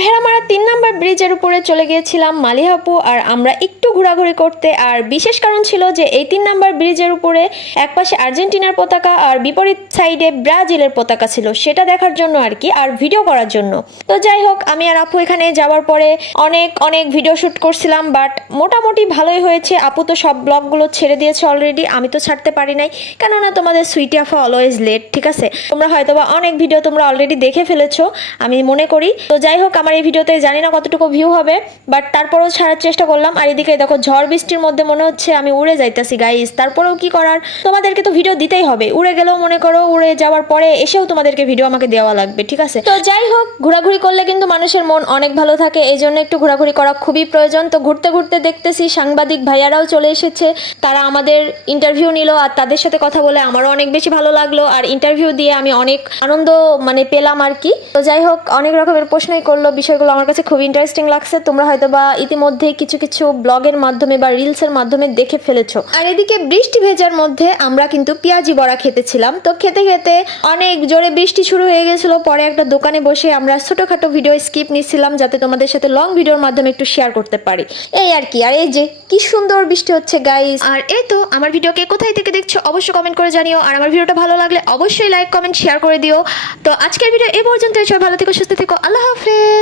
Bheramara ৩ number ব্রিজের উপরে চলে গিয়েছিলাম মালিহা আপু আর আমরা একটু ঘোরাঘুরি করতে। আর বিশেষ কারণ ছিল যে এই ৩ নাম্বার ব্রিজের উপরে একপাশে আর্জেন্টিনার পতাকা আর বিপরীত সাইডে ব্রাজিলের পতাকা ছিল, সেটা দেখার জন্য আর কি, আর ভিডিও করার জন্য। তো যাই হোক, আমি আর আপু এখানে যাওয়ার পরে অনেক ভিডিও শ্যুট করছিলাম, বাট মোটামুটি ভালোই হয়েছে। আপু তো সব ব্লগগুলো ছেড়ে দিয়েছে অলরেডি, আমি তো ছাড়তে পারি নাই, কেননা তোমাদের সুইটি আফা অলওয়েজ লেট। ঠিক আছে, তোমরা হয়তোবা অনেক ভিডিও তোমরা অলরেডি দেখে ফেলেছো আমি মনে করি। তো যাই হোক, আমার এই ভিডিওতে জানি না কতটুকু ভিউ হবে, বাট তারপরেও ছাড়ার চেষ্টা করলাম। আর এদিকে দেখো ঝড় বৃষ্টির মধ্যে মনে হচ্ছে আমি উড়ে যাইতাছি গাইস, তারপরেও কি করার, তোমাদেরকে তো ভিডিও দিতেই হবে। উড়ে গেলেও মনে করো উড়ে যাওয়ার পরে এসেও তোমাদেরকে ভিডিও আমাকে দেওয়া লাগবে, ঠিক আছে। তো যাই হোক, ঘোরাঘুরি করলে কিন্তু মানুষের মন অনেক ভালো থাকে, এই জন্য একটু ঘোরাঘুরি করা খুবই প্রয়োজন। তো ঘুরতে ঘুরতে দেখতেছি সাংবাদিক ভাইয়ারাও চলে এসেছে, তারা আমাদের ইন্টারভিউ নিল, আর তাদের সাথে কথা বলে আমারও অনেক বেশি ভালো লাগলো, আর ইন্টারভিউ দিয়ে আমি অনেক আনন্দ পেলাম আর কি। তো যাই হোক, অনেক রকমের প্রশ্নই করলো, বিষয়গুলো আমার কাছে খুব ইন্টারেস্টিং লাগছে। তোমরা হয়তো বা ইতিমধ্যে কিছু ব্লগের মাধ্যমে বা রিলসের মাধ্যমে দেখে ফেলেছো। আর এদিকে বৃষ্টি ভেজার মধ্যে আমরা কিন্তু পেঁয়াজি বড়া খেতেছিলাম। তো খেতে খেতে অনেক জোরে বৃষ্টি শুরু হয়ে গেছিল, পরে একটা দোকানে বসে আমরা ছোটখাটো ভিডিও স্কিপ নিচ্ছিলাম, যাতে তোমাদের সাথে লং ভিডিওর মাধ্যমে একটু শেয়ার করতে পারি, এই আর কি। আর এই যে কি সুন্দর বৃষ্টি হচ্ছে গাইস। আর এই তো আমার ভিডিওকে কোথায় থেকে দেখছো অবশ্যই কমেন্ট করে জানিও, আর আমার ভিডিওটা ভালো লাগলে অবশ্যই লাইক কমেন্ট শেয়ার করে দিও। তো আজকের ভিডিও এই পর্যন্ত, সবাই ভালো থেকো, সুস্থ থেকো, আল্লাহ হাফেজ।